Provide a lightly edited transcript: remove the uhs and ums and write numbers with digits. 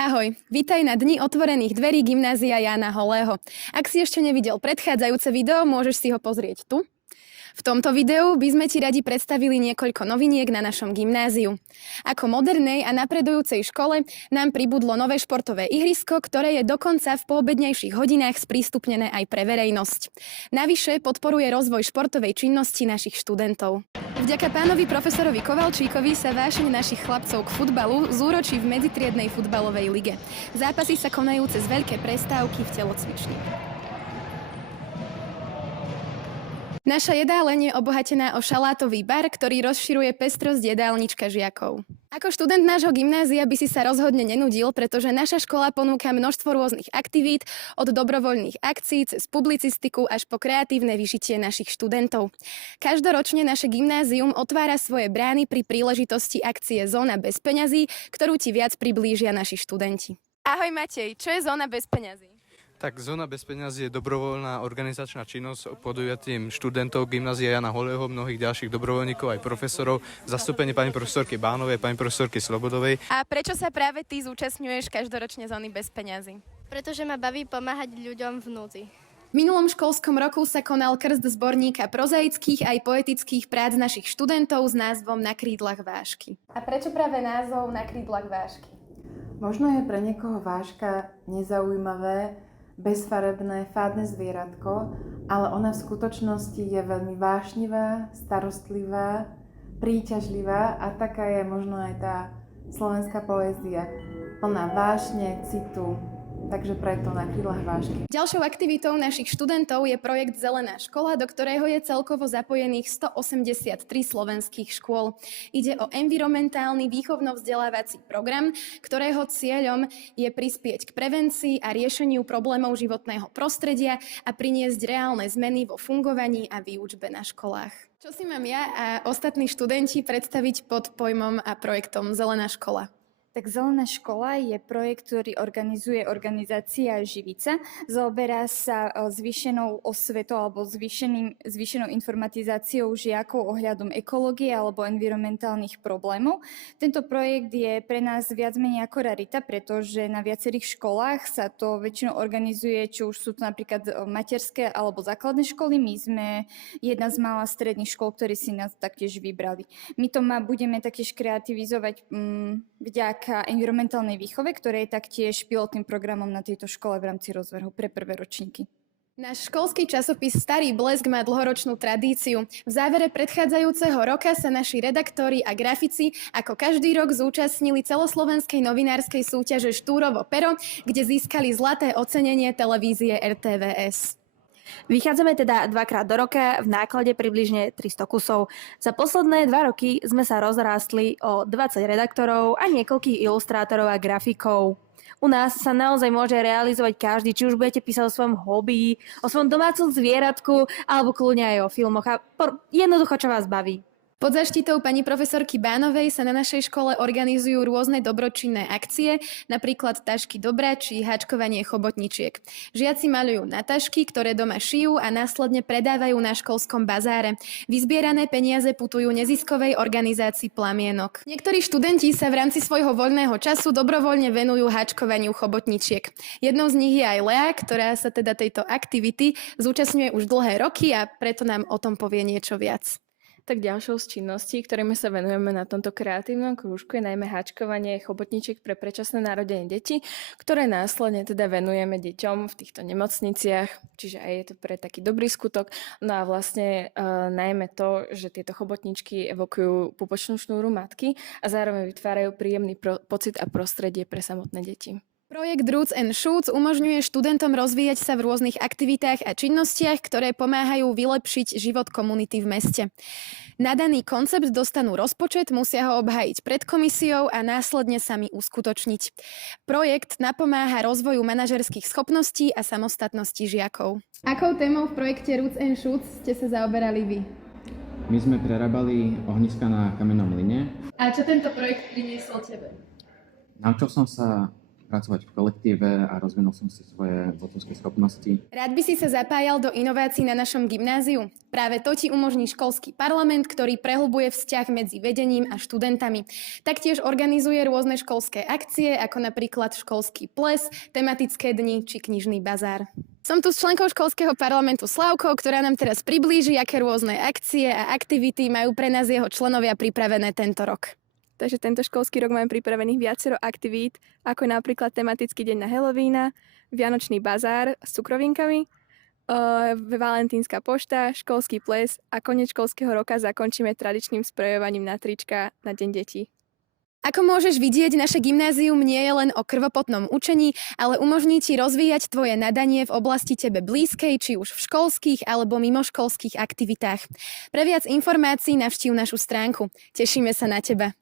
Ahoj, vítaj na Dni otvorených dverí Gymnázia Jána Holého. Ak si ešte nevidel predchádzajúce video, môžeš si ho pozrieť tu. V tomto videu by sme ti radi predstavili niekoľko noviniek na našom gymnáziu. Ako modernej a napredujúcej škole nám pribudlo nové športové ihrisko, ktoré je dokonca v poobednejších hodinách sprístupnené aj pre verejnosť. Navyše podporuje rozvoj športovej činnosti našich študentov. Vďaka pánovi profesorovi Kovalčíkovi sa vášeň našich chlapcov k futbalu zúročí v medzitriednej futbalovej lige. Zápasy sa konajú cez veľké prestávky v telocvični. Naša jedáleň je obohatená o šalátový bar, ktorý rozširuje pestrosť jedálnička žiakov. Ako študent nášho gymnázia by si sa rozhodne nenudil, pretože naša škola ponúka množstvo rôznych aktivít, od dobrovoľných akcií cez publicistiku až po kreatívne vyžitie našich študentov. Každoročne naše gymnázium otvára svoje brány pri príležitosti akcie Zóna bez peňazí, ktorú ti viac priblížia naši študenti. Ahoj Matej, čo je Zóna bez peňazí? Tak Zóna bez peňazí je dobrovoľná organizačná činnosť podujatím študentov Gymnázia Jána Holého, mnohých ďalších dobrovoľníkov aj profesorov, zastúpenie pani profesorky Bánovej, pani profesorky Slobodovej. A prečo sa práve ty zúčastňuješ každoročne Zóny bez peňazí? Pretože ma baví pomáhať ľuďom v núdzi. V minulom školskom roku sa konal krst zborníka prozaických aj poetických prác našich študentov s názvom Na krídlach vášky. A prečo práve názov Na krídlach vášky? Možno je pre niekoho váška nezaujímavé, bezfarebné, fádne zvieratko, ale ona v skutočnosti je veľmi vášnivá, starostlivá, príťažlivá a taká je možno aj tá slovenská poézia. Plná vášne, citu, takže preto Na krídlach vášky. Ďalšou aktivitou našich študentov je projekt Zelená škola, do ktorého je celkovo zapojených 183 slovenských škôl. Ide o environmentálny výchovno-vzdelávací program, ktorého cieľom je prispieť k prevencii a riešeniu problémov životného prostredia a priniesť reálne zmeny vo fungovaní a výučbe na školách. Čo si mám ja a ostatní študenti predstaviť pod pojmom a projektom Zelená škola? Tak Zelená škola je projekt, ktorý organizuje organizácia Živica. Zaoberá sa zvýšenou osvetou alebo zvýšenou informatizáciou žiakov ohľadom ekológie alebo environmentálnych problémov. Tento projekt je pre nás viac menej ako rarita, pretože na viacerých školách sa to väčšinou organizuje, či už sú to napríklad materské alebo základné školy. My sme jedna z mála stredných škôl, ktorí si nás taktiež vybrali. My to budeme taktiež kreativizovať vďaka environmentálnej výchove, ktoré je taktiež pilotným programom na tejto škole v rámci rozvrhu pre prvé ročníky. Náš školský časopis Starý blesk má dlhoročnú tradíciu. V závere predchádzajúceho roka sa naši redaktori a grafici ako každý rok zúčastnili celoslovenskej novinárskej súťaže Štúrovo pero, kde získali zlaté ocenenie televízie RTVS. Vychádzame teda dvakrát do roka v náklade približne 300 kusov. Za posledné 2 roky sme sa rozrástli o 20 redaktorov a niekoľkých ilustrátorov a grafikov. U nás sa naozaj môže realizovať každý, či už budete písať o svojom hobby, o svojom domácom zvieratku, alebo kľudne aj o filmoch a jednoducho, čo vás baví. Pod zaštitou pani profesorky Bánovej sa na našej škole organizujú rôzne dobročinné akcie, napríklad tašky dobrá či háčkovanie chobotničiek. Žiaci maľujú na tašky, ktoré doma šijú a následne predávajú na školskom bazáre. Vyzbierané peniaze putujú neziskovej organizácii Plamienok. Niektorí študenti sa v rámci svojho voľného času dobrovoľne venujú háčkovaniu chobotničiek. Jednou z nich je aj Lea, ktorá sa teda tejto aktivity zúčastňuje už dlhé roky a preto nám o tom povie niečo viac. Tak ďalšou z činností, ktorými sa venujeme na tomto kreatívnom krúžku, je najmä háčkovanie chobotničiek pre predčasné narodenie detí, ktoré následne teda venujeme deťom v týchto nemocniciach, čiže aj je to pre taký dobrý skutok. No a vlastne najmä to, že tieto chobotničky evokujú pupočnú šnúru matky a zároveň vytvárajú príjemný pocit a prostredie pre samotné deti. Projekt Roots and Shoots umožňuje študentom rozvíjať sa v rôznych aktivitách a činnostiach, ktoré pomáhajú vylepšiť život komunity v meste. Na daný koncept dostanú rozpočet, musia ho obhájiť pred komisiou a následne sami uskutočniť. Projekt napomáha rozvoju manažerských schopností a samostatnosti žiakov. Akou témou v projekte Roots and Shoots ste sa zaoberali vy? My sme prerábali ohniska na kamennom mlyne. A čo tento projekt priniesol tebe? Naučil som sa pracovať v kolektíve a rozvinul som si svoje vodcovské schopnosti. Rád by si sa zapájal do inovácií na našom gymnáziu? Práve to ti umožní školský parlament, ktorý prehlbuje vzťah medzi vedením a študentami. Taktiež organizuje rôzne školské akcie, ako napríklad školský ples, tematické dni či knižný bazár. Som tu s členkou školského parlamentu Slávkou, ktorá nám teraz priblíži, aké rôzne akcie a aktivity majú pre nás jeho členovia pripravené tento rok. Takže tento školský rok máme pripravených viacero aktivít, ako napríklad tematický deň na Halloweena, vianočný bazár s cukrovinkami, valentínska pošta, školský ples a koniec školského roka zakončíme tradičným sprejovaním na trička na Deň detí. Ako môžeš vidieť, naše gymnázium nie je len o krvopotnom učení, ale umožní ti rozvíjať tvoje nadanie v oblasti tebe blízkej, či už v školských alebo mimoškolských aktivitách. Pre viac informácií navštív našu stránku. Tešíme sa na teba.